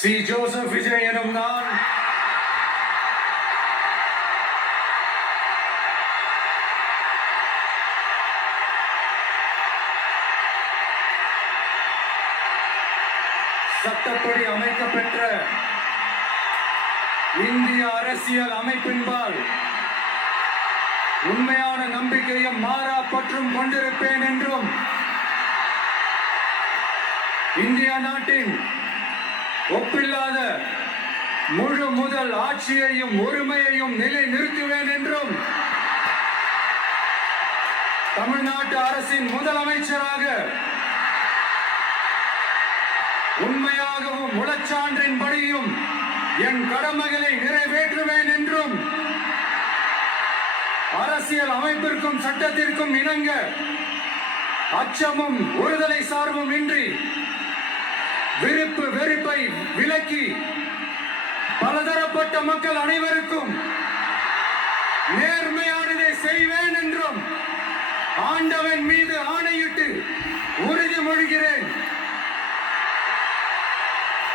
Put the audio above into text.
C Joseph Vijay எனும் நான் சட்டப்படி அமைக்கப்பெற்ற இந்திய அரசியல் அமைப்பின்பால் உண்மையான நம்பிக்கையும் மாறா பற்றும் கொண்டிருப்பேன் என்றும் இந்திய நாட்டின் ஒப்பில்லாத முழு முதல் ஆட்சியையும் உரிமையையும் நிலை நிறுத்துவேன் என்றும் தமிழ்நாட்டு அரசின் முதலமைச்சராக உண்மையாகவும் உளச்சான்றின்படியும் என் கடமைகளை நிறைவேற்றுவேன் என்றும் அரசியல் அமைப்பிற்கும் சட்டத்திற்கும் இணங்க அச்சமும் ஒருதலை சார்பும் இன்றி விருப்பு வெறுப்பை விலக்கி பலதரப்பட்ட மக்கள் அனைவருக்கும் நேர்மையானதை செய்வேன் என்றும் ஆண்டவன் மீது ஆணையிட்டு